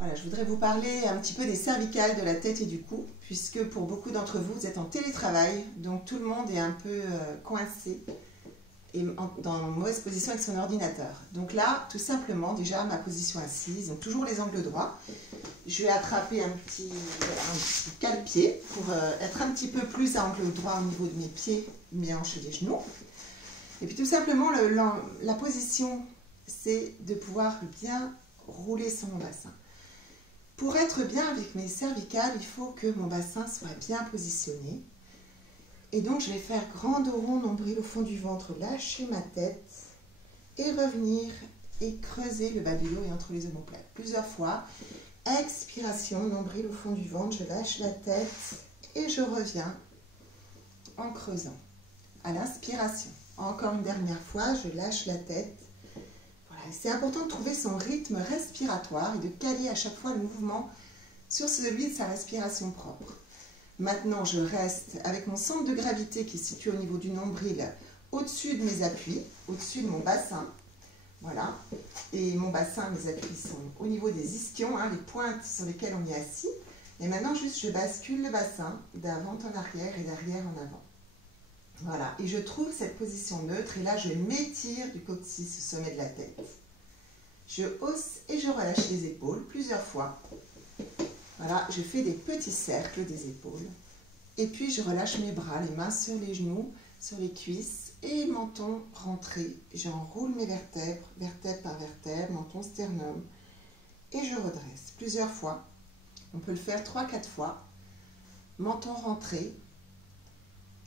Voilà, je voudrais vous parler un petit peu des cervicales, de la tête et du cou, puisque pour beaucoup d'entre vous, vous êtes en télétravail, donc tout le monde est un peu coincé et dans une mauvaise position avec son ordinateur. Donc là, tout simplement, déjà ma position assise, donc toujours les angles droits. Je vais attraper un petit cale-pied pour être un petit peu plus à angle droit au niveau de mes pieds, mes hanches et des genoux. Et puis tout simplement, la position, c'est de pouvoir bien rouler sur mon bassin. Pour être bien avec mes cervicales, il faut que mon bassin soit bien positionné. Et donc, je vais faire grand dos rond, nombril au fond du ventre, lâcher ma tête et revenir et creuser le bas du dos et entre les omoplates. Plusieurs fois. Expiration, nombril au fond du ventre, je lâche la tête et je reviens en creusant. À l'inspiration, encore une dernière fois, je lâche la tête. C'est important de trouver son rythme respiratoire et de caler à chaque fois le mouvement sur celui de sa respiration propre. Maintenant, je reste avec mon centre de gravité qui est situé au niveau du nombril, au-dessus de mes appuis, au-dessus de mon bassin. Voilà. Et mon bassin, mes appuis sont au niveau des ischions, les pointes sur lesquelles on est assis. Et maintenant, juste, je bascule le bassin d'avant en arrière et d'arrière en avant. Voilà, et je trouve cette position neutre, et là je m'étire du coccyx au sommet de la tête. Je hausse et je relâche les épaules plusieurs fois. Voilà, je fais des petits cercles des épaules. Et puis je relâche mes bras, les mains sur les genoux, sur les cuisses, et menton rentré. J'enroule mes vertèbres, vertèbre par vertèbre, menton sternum, et je redresse plusieurs fois. On peut le faire 3-4 fois. Menton rentré.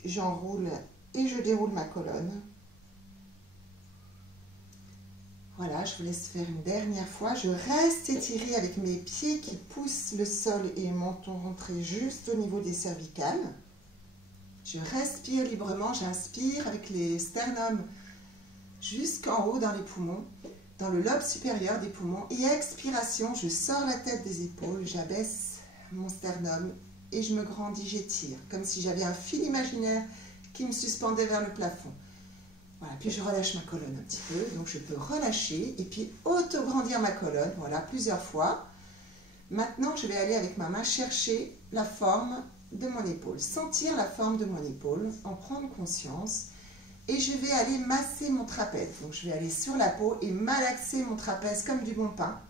J'enroule et je déroule ma colonne. Voilà, je vous laisse faire une dernière fois. Je reste étirée avec mes pieds qui poussent le sol et mon menton rentré juste au niveau des cervicales. Je respire librement, j'inspire avec les sternums jusqu'en haut dans les poumons, dans le lobe supérieur des poumons. Et expiration, je sors la tête des épaules, j'abaisse mon sternum. Et je me grandis, j'étire, comme si j'avais un fil imaginaire qui me suspendait vers le plafond. Voilà, puis je relâche ma colonne un petit peu, donc je peux relâcher et puis auto-grandir ma colonne, voilà, plusieurs fois. Maintenant, je vais aller avec ma main chercher la forme de mon épaule, sentir la forme de mon épaule, en prendre conscience. Et je vais aller masser mon trapèze, donc je vais aller sur la peau et malaxer mon trapèze comme du bon pain,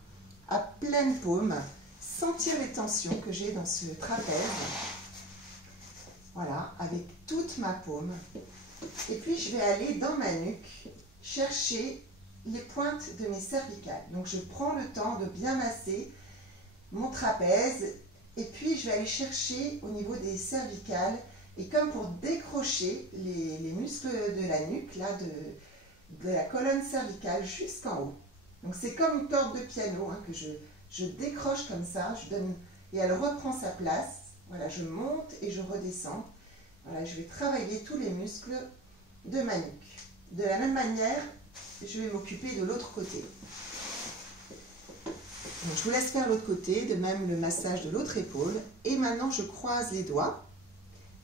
à pleine paume. Sentir les tensions que j'ai dans ce trapèze, voilà, avec toute ma paume. Et puis je vais aller dans ma nuque chercher les pointes de mes cervicales. Donc je prends le temps de bien masser mon trapèze et puis je vais aller chercher au niveau des cervicales et comme pour décrocher les muscles de la nuque, là, de la colonne cervicale jusqu'en haut. Donc c'est comme une corde de piano que je décroche comme ça, je donne, et elle reprend sa place. Voilà, je monte et je redescends. Voilà, je vais travailler tous les muscles de ma nuque. De la même manière, je vais m'occuper de l'autre côté. Donc, je vous laisse faire l'autre côté, de même le massage de l'autre épaule. Et maintenant, je croise les doigts.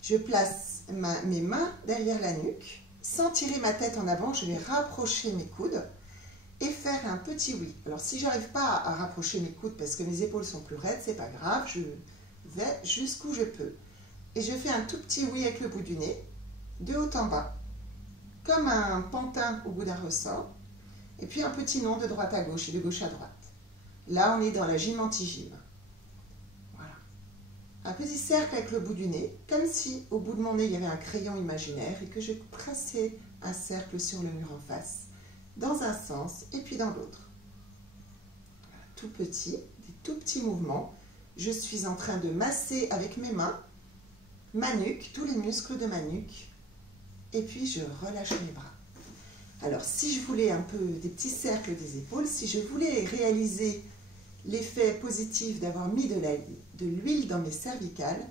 Je place mes mains derrière la nuque. Sans tirer ma tête en avant, je vais rapprocher mes coudes. Et faire un petit oui. Alors si je n'arrive pas à rapprocher mes coudes parce que mes épaules sont plus raides, c'est pas grave, je vais jusqu'où je peux. Et je fais un tout petit oui avec le bout du nez, de haut en bas, comme un pantin au bout d'un ressort, et puis un petit non de droite à gauche et de gauche à droite. Là, on est dans la gym anti-gym. Voilà. Un petit cercle avec le bout du nez, comme si au bout de mon nez, il y avait un crayon imaginaire et que je traçais un cercle sur le mur en face. Dans un sens et puis dans l'autre. Voilà, tout petit, des tout petits mouvements. Je suis en train de masser avec mes mains ma nuque, tous les muscles de ma nuque. Et puis je relâche mes bras. Alors si je voulais un peu des petits cercles des épaules, si je voulais réaliser l'effet positif d'avoir mis de l'huile dans mes cervicales,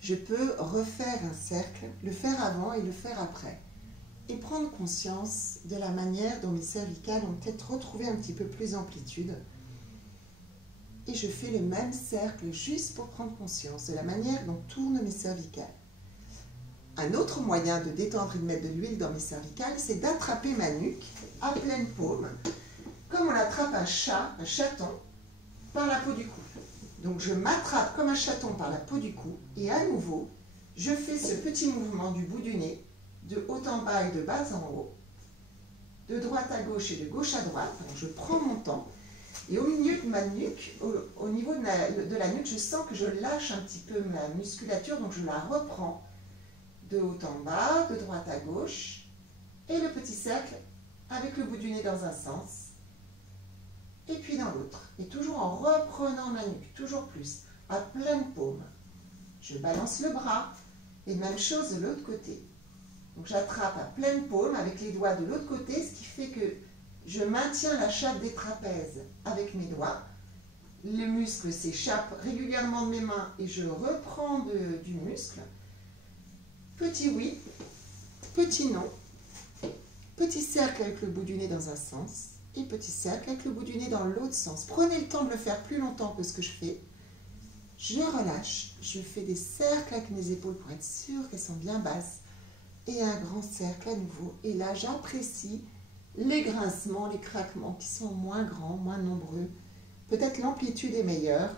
je peux refaire un cercle, le faire avant et le faire après. Et prendre conscience de la manière dont mes cervicales ont peut-être retrouvé un petit peu plus d'amplitude. Et je fais le même cercle juste pour prendre conscience de la manière dont tournent mes cervicales. Un autre moyen de détendre et de mettre de l'huile dans mes cervicales, c'est d'attraper ma nuque à pleine paume, comme on attrape un chat, un chaton, par la peau du cou. Donc je m'attrape comme un chaton par la peau du cou et à nouveau, je fais ce petit mouvement du bout du nez, de haut en bas et de bas en haut, de droite à gauche et de gauche à droite. Donc je prends mon temps et au milieu de ma nuque, au niveau de la nuque, je sens que je lâche un petit peu ma musculature, donc je la reprends de haut en bas, de droite à gauche et le petit cercle avec le bout du nez dans un sens et puis dans l'autre. Et toujours en reprenant ma nuque, toujours plus, à pleine paume. Je balance le bras et même chose de l'autre côté. Donc j'attrape à pleine paume avec les doigts de l'autre côté, ce qui fait que je maintiens la chape des trapèzes avec mes doigts. Le muscle s'échappe régulièrement de mes mains et je reprends du muscle. Petit oui, petit non, petit cercle avec le bout du nez dans un sens et petit cercle avec le bout du nez dans l'autre sens. Prenez le temps de le faire plus longtemps que ce que je fais. Je relâche, je fais des cercles avec mes épaules pour être sûre qu'elles sont bien basses et un grand cercle à nouveau. Et là, j'apprécie les grincements, les craquements qui sont moins grands, moins nombreux. Peut-être l'amplitude est meilleure.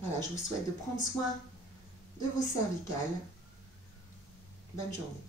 Voilà, je vous souhaite de prendre soin de vos cervicales. Bonne journée.